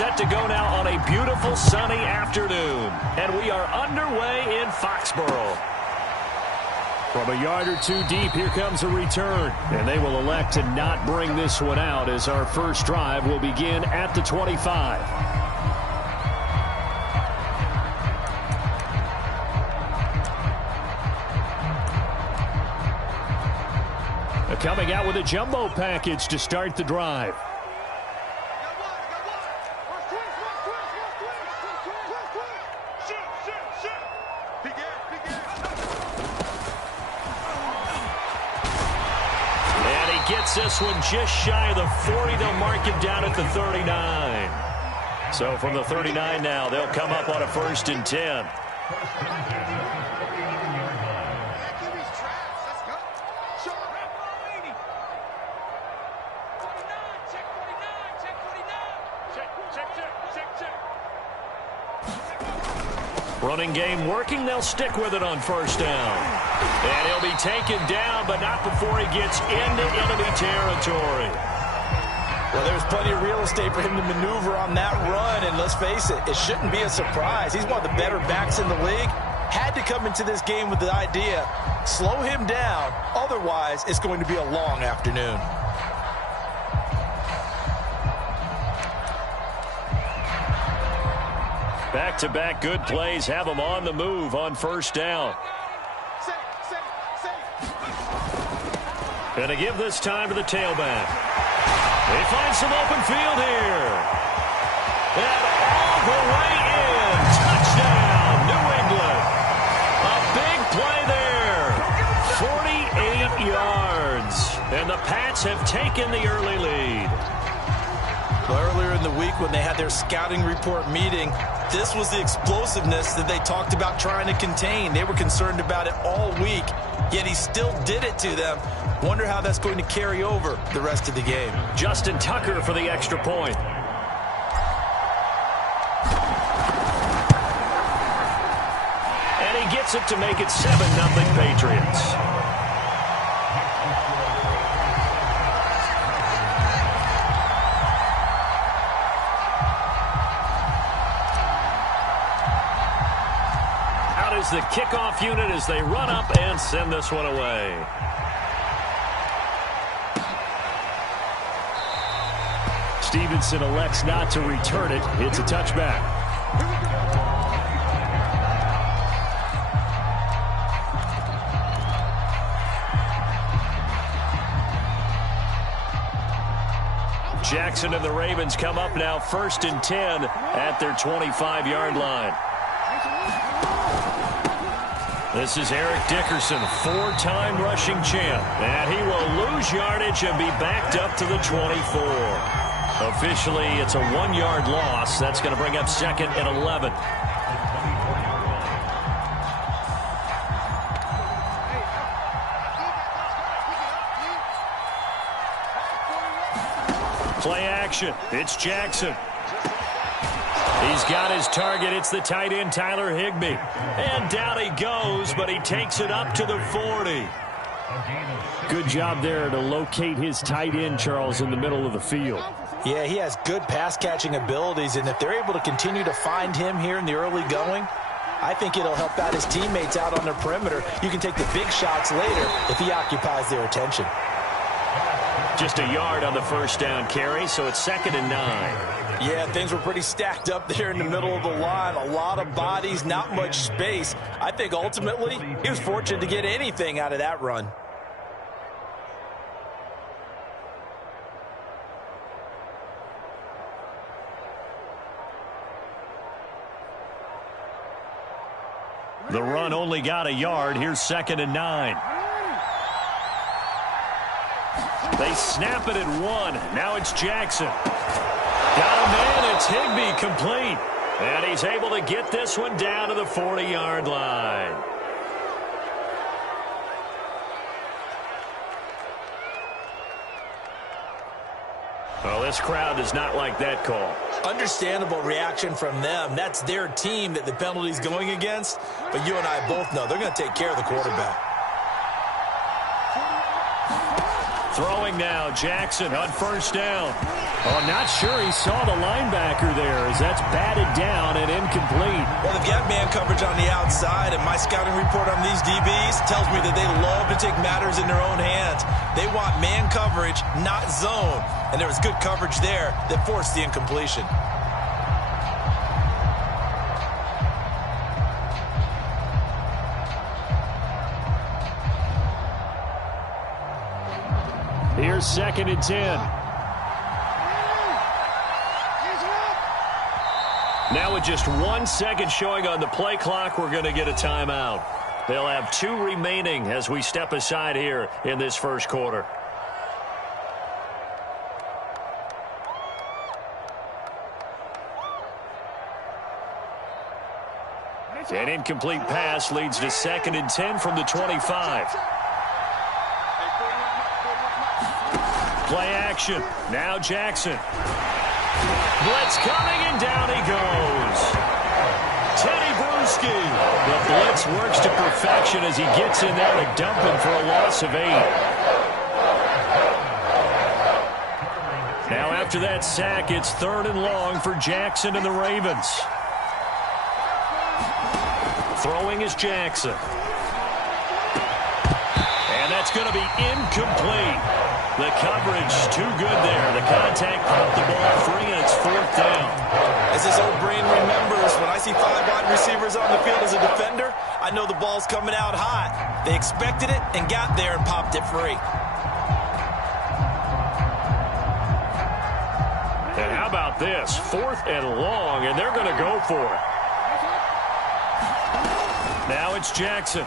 set to go now on a beautiful sunny afternoon. And we are underway in Foxborough. From a yard or two deep, here comes a return. And they will elect to not bring this one out as our first drive will begin at the 25. Coming out with a jumbo package to start the drive. And he gets this one just shy of the 40. They'll mark him down at the 39. So from the 39 now, they'll come up on a 1st and 10. Running game working. They'll stick with it on 1st down. And he'll be taken down, but not before he gets into enemy territory. Well, there's plenty of real estate for him to maneuver on that run. And let's face it, it shouldn't be a surprise. He's one of the better backs in the league. Had to come into this game with the idea, slow him down. Otherwise, it's going to be a long afternoon. Back-to-back good plays have him on the move on 1st down. And to give this time to the tailback. They find some open field here. And all the way in. Touchdown, New England. A big play there. 48 yards. And the Pats have taken the early lead. Well, earlier in the week when they had their scouting report meeting, this was the explosiveness that they talked about trying to contain. They were concerned about it all week, yet he still did it to them. Wonder how that's going to carry over the rest of the game. Justin Tucker for the extra point. And he gets it to make it 7-0 Patriots. The kickoff unit as they run up and send this one away. Stevenson elects not to return it. It's a touchback. Jackson and the Ravens come up now 1st and 10 at their 25-yard line. This is Eric Dickerson, 4-time rushing champ. And he will lose yardage and be backed up to the 24. Officially, it's a 1-yard loss. That's going to bring up 2nd and 11. Play action. It's Jackson. He's got his target. It's the tight end, Tyler Higbee. And down he goes, but he takes it up to the 40. Good job there to locate his tight end, Charles, in the middle of the field. Yeah, he has good pass-catching abilities, and if they're able to continue to find him here in the early going, I think it'll help out his teammates out on the perimeter. You can take the big shots later if he occupies their attention. Just a yard on the 1st down carry, so it's 2nd and 9. Yeah, things were pretty stacked up there in the middle of the line. A lot of bodies, not much space. I think ultimately he was fortunate to get anything out of that run. The run only got a yard. Here's 2nd and 9. They snap it at 1. Now it's Jackson. Got a man. It's Higbee complete. And he's able to get this one down to the 40-yard line. Well, this crowd does not like that call. Understandable reaction from them. That's their team that the penalty's going against. But you and I both know they're going to take care of the quarterback. Throwing now, Jackson on first down. Oh, not sure he saw the linebacker there as that's batted down and incomplete. Well, they've got man coverage on the outside, and my scouting report on these DBs tells me that they love to take matters in their own hands. They want man coverage, not zone. And there was good coverage there that forced the incompletion. Here's 2nd and 10. Now with just 1 second showing on the play clock, we're going to get a timeout. They'll have 2 remaining as we step aside here in this first quarter. An incomplete pass leads to 2nd and 10 from the 25. Play action. Now Jackson. Blitz coming, and down he goes. Teddy Bruschi. The blitz works to perfection as he gets in there to dump him for a loss of 8. Now after that sack, it's 3rd and long for Jackson and the Ravens. Throwing is Jackson. And that's going to be incomplete. The coverage too good there. The contact popped the ball free, and it's 4th down. As his old brain remembers, when I see 5 wide receivers on the field as a defender, I know the ball's coming out hot. They expected it and got there and popped it free. And how about this? 4th and long, and they're going to go for it. Now it's Jackson.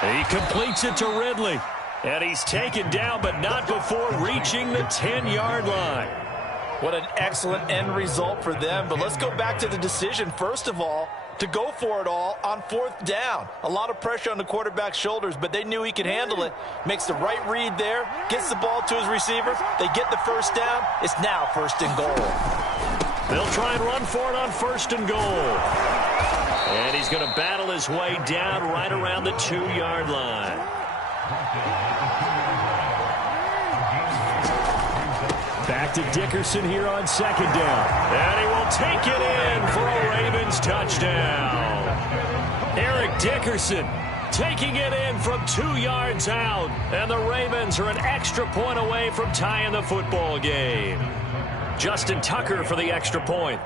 He completes it to Ridley. And he's taken down, but not before reaching the 10-yard line. What an excellent end result for them. But let's go back to the decision, first of all, to go for it all on 4th down. A lot of pressure on the quarterback's shoulders, but they knew he could handle it. Makes the right read there, gets the ball to his receiver. They get the first down. It's now 1st and goal. They'll try and run for it on 1st and goal. And he's going to battle his way down right around the 2-yard line. Back to Dickerson here on 2nd down. And he will take it in for a Ravens touchdown. Eric Dickerson taking it in from 2 yards out. And the Ravens are an extra point away from tying the football game. Justin Tucker for the extra point.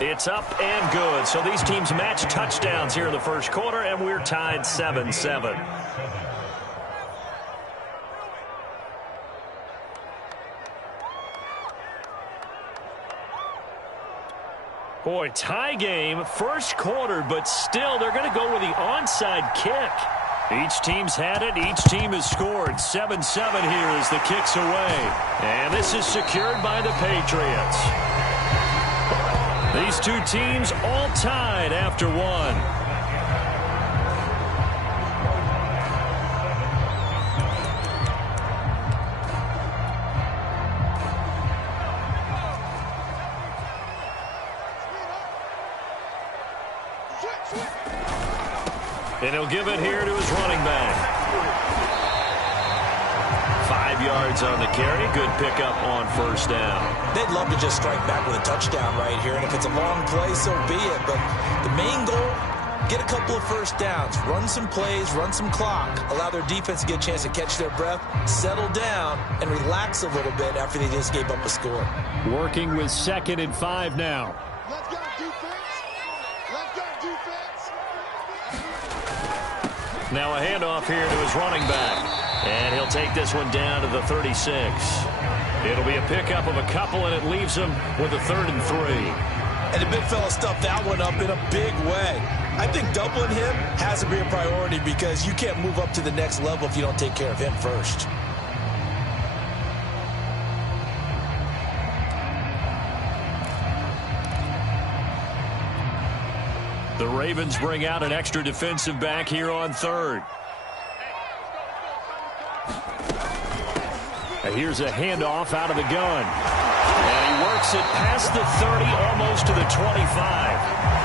It's up and good. So these teams match touchdowns here in the first quarter, and we're tied 7-7. Boy, tie game, first quarter, but still they're going to go with the onside kick. Each team's had it. Each team has scored. 7-7 here as the kick's away. And this is secured by the Patriots. These two teams all tied after 1. And he'll give it here to his running back. 5 yards on the carry. Good pickup on 1st down. They'd love to just strike back with a touchdown right here. And if it's a long play, so be it. But the main goal, get a couple of 1st downs. Run some plays, run some clock. Allow their defense to get a chance to catch their breath, settle down, and relax a little bit after they just gave up a score. Working with 2nd and 5 now. Let's go, defense. Let's go, defense. Now a handoff here to his running back. And he'll take this one down to the 36. It'll be a pickup of a couple, and it leaves him with a 3rd and 3. And the big fella stuffed that one up in a big way. I think doubling him has to be a priority because you can't move up to the next level if you don't take care of him first. The Ravens bring out an extra defensive back here on 3rd. Here's a handoff out of the gun. And he works makes it past the 30, almost to the 25.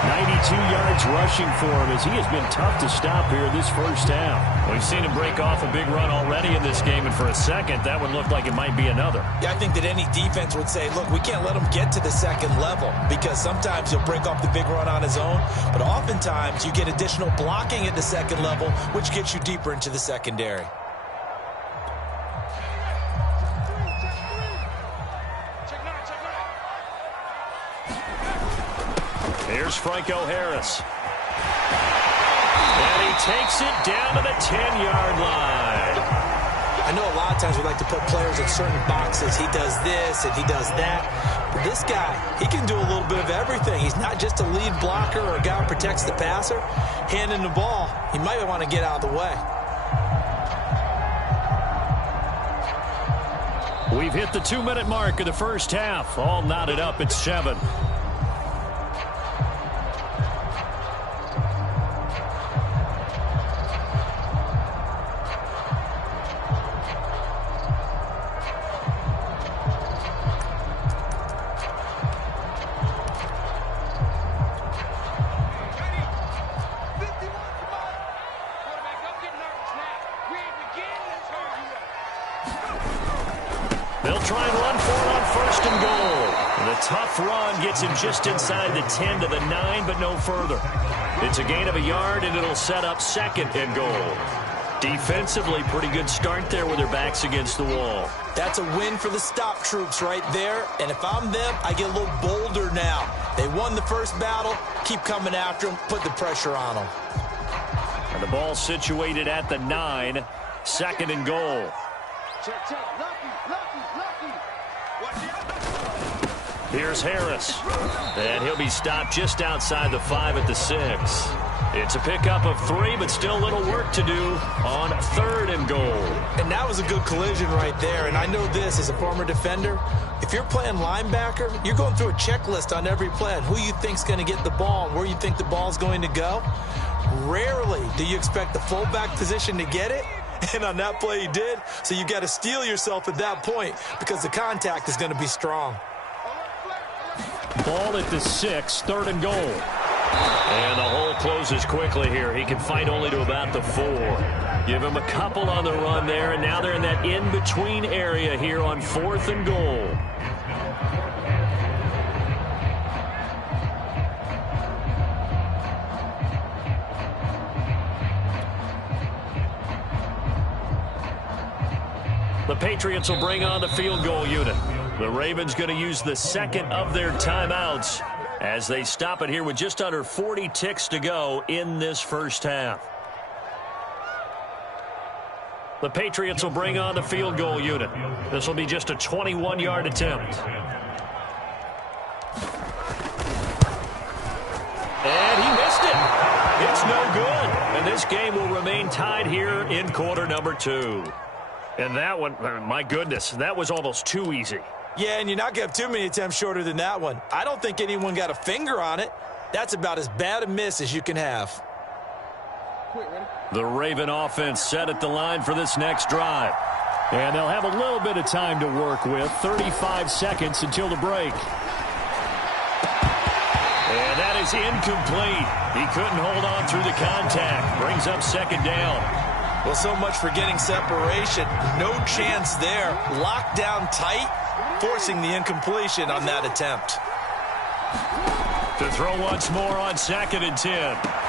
92 yards rushing for him as he has been tough to stop here this first half. We've seen him break off a big run already in this game, and for a second, that one looked like it might be another. Yeah, I think that any defense would say, look, we can't let him get to the second level because sometimes he'll break off the big run on his own, but oftentimes you get additional blocking at the second level, which gets you deeper into the secondary. Here's Franco Harris. And he takes it down to the 10-yard line. I know a lot of times we like to put players in certain boxes. He does this and he does that. But this guy, he can do a little bit of everything. He's not just a lead blocker or a guy who protects the passer. Handing the ball, he might want to get out of the way. We've hit the 2-minute mark of the first half. All knotted up at 7. They'll try and run for it on 1st and goal. And the tough run gets him just inside the 10 to the 9, but no further. It's a gain of a yard, and it'll set up 2nd and goal. Defensively, pretty good start there with their backs against the wall. That's a win for the stop troops right there. And if I'm them, I get a little bolder now. They won the first battle. Keep coming after them. Put the pressure on them. And the ball situated at the 9. 2nd and goal. Check. Here's Harris. And he'll be stopped just outside the 5 at the 6. It's a pickup of 3, but still a little work to do on 3rd and goal. And that was a good collision right there. And I know this as a former defender. If you're playing linebacker, you're going through a checklist on every play on who you think's going to get the ball and where you think the ball's going to go. Rarely do you expect the fullback position to get it. And on that play he did. So you got to steel yourself at that point because the contact is going to be strong. Ball at the 6, 3rd and goal. And the hole closes quickly here. He can fight only to about the 4. Give him a couple on the run there, and now they're in that in-between area here on 4th and goal. The Patriots will bring on the field goal unit. The Ravens going to use the 2nd of their timeouts as they stop it here with just under 40 ticks to go in this first half. The Patriots will bring on the field goal unit. This will be just a 21-yard attempt. And he missed it. It's no good. And this game will remain tied here in quarter number 2. And that one, my goodness, that was almost too easy. Yeah, and you're not going to have too many attempts shorter than that one. I don't think anyone got a finger on it. That's about as bad a miss as you can have. The Raven offense set at the line for this next drive. And they'll have a little bit of time to work with. 35 seconds until the break. And that is incomplete. He couldn't hold on through the contact. Brings up 2nd down. Well, so much for getting separation. No chance there. Locked down tight, forcing the incompletion on that attempt. To throw once more on 2nd and 10.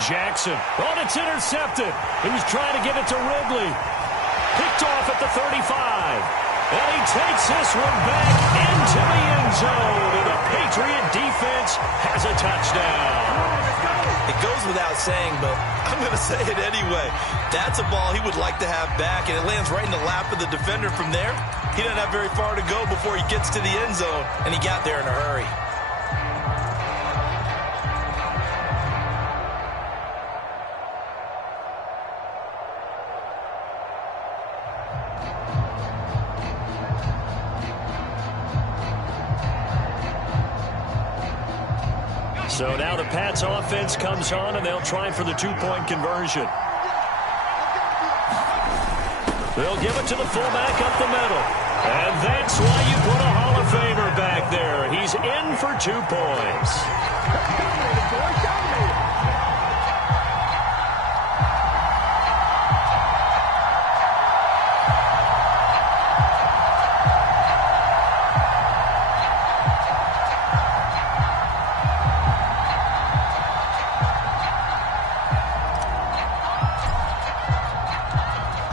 Jackson. Oh, it's intercepted. He was trying to get it to Ridley. Picked off at the 35. And he takes this one back into the end zone. And the Patriot defense has a touchdown. It goes without saying, but I'm going to say it anyway. That's a ball he would like to have back, and it lands right in the lap of the defender from there. He doesn't have very far to go before he gets to the end zone, and he got there in a hurry. So now the Pats offense comes on, and they'll try for the 2-point conversion. They'll give it to the fullback up the middle. And that's why you put a Hall of Famer back there. He He's in for 2 points.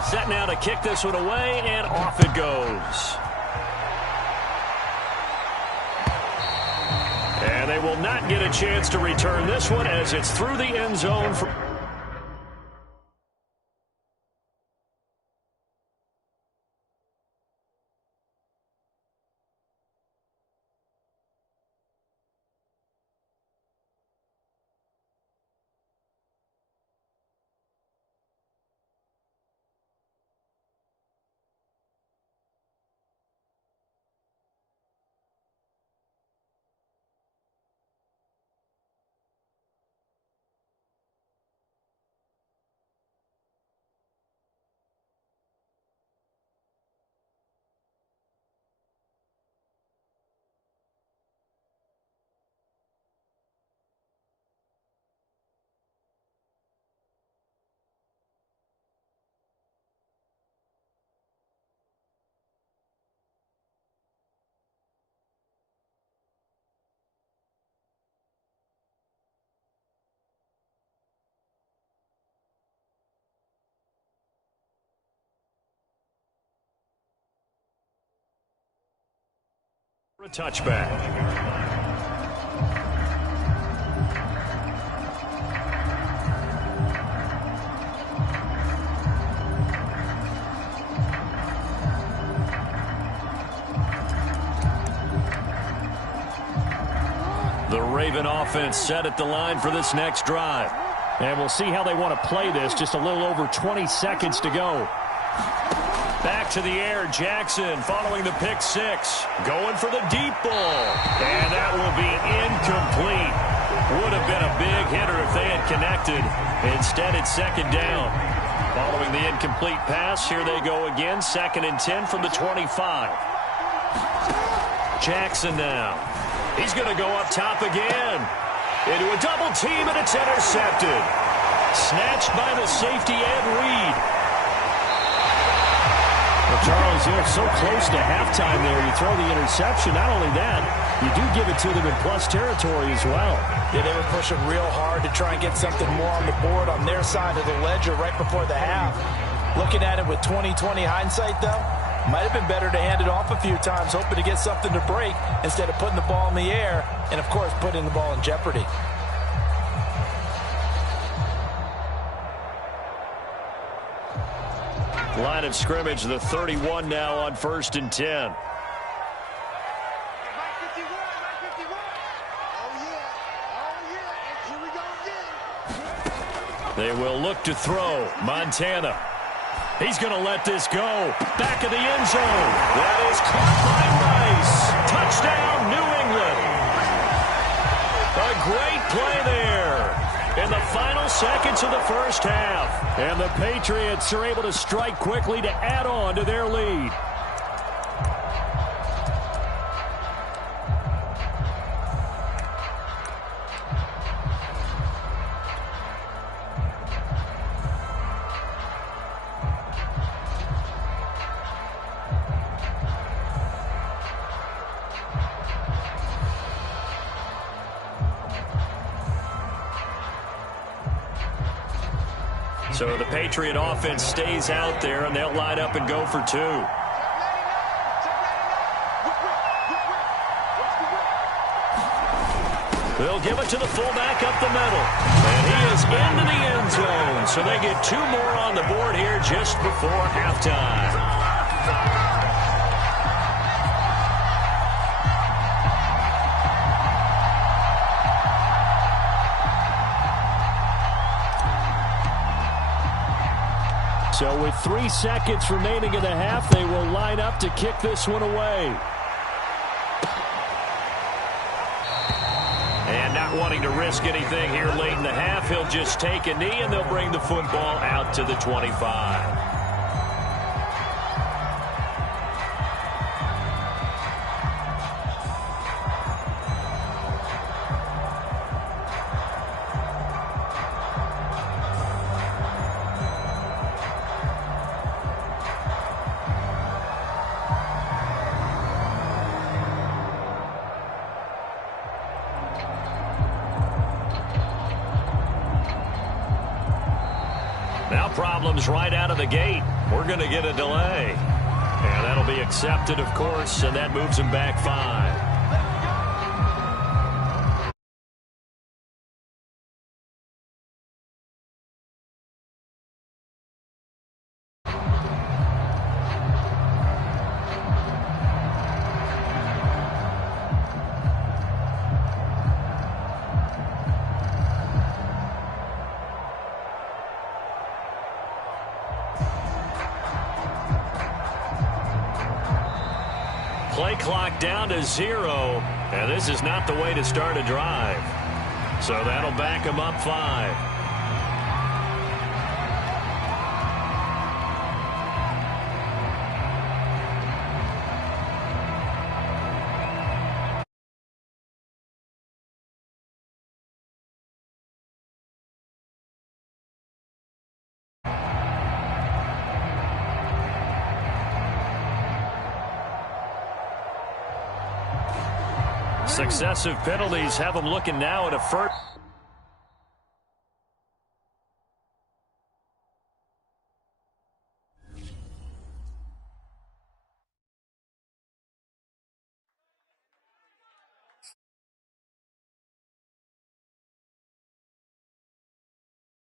Set now to kick this one away, and off it goes. And they will not get a chance to return this one as it's through the end zone. A touchback. The Raven offense set at the line for this next drive. And we'll see how they want to play this. Just a little over 20 seconds to go. Back to the air, Jackson following the pick six. Going for the deep ball. And that will be incomplete. Would have been a big hitter if they had connected. Instead, it's second down. Following the incomplete pass, here they go again. 2nd and 10 from the 25. Jackson now. He's going to go up top again. Into a double team, and it's intercepted. Snatched by the safety, Ed Reed. Well, Charles, you're so close to halftime there. You throw the interception. Not only that, you do give it to them in plus territory as well. Yeah, they were pushing real hard to try and get something more on the board on their side of the ledger right before the half. Looking at it with 20/20 hindsight, though, might have been better to hand it off a few times, hoping to get something to break instead of putting the ball in the air and, of course, putting the ball in jeopardy. Line of scrimmage, the 31 now on 1st and 10. They will look to throw. Montana. He's going to let this go. Back of the end zone. That is caught by Rice. Touchdown, New England. A great play there in the final seconds of the first half. And the Patriots are able to strike quickly to add on to their lead. So the Patriot offense stays out there, and they'll line up and go for 2. They'll give it to the fullback up the middle. And he is into the end zone. So they get 2 more on the board here just before halftime. So with 3 seconds remaining in the half, they will line up to kick this one away. And not wanting to risk anything here late in the half, he'll just take a knee, and they'll bring the football out to the 25. Now problems right out of the gate. We're going to get a delay. And that'll be accepted, of course, and that moves him back 5. Play clock down to 0, and this is not the way to start a drive. So that'll back him up 5. Successive penalties have them looking now at a first.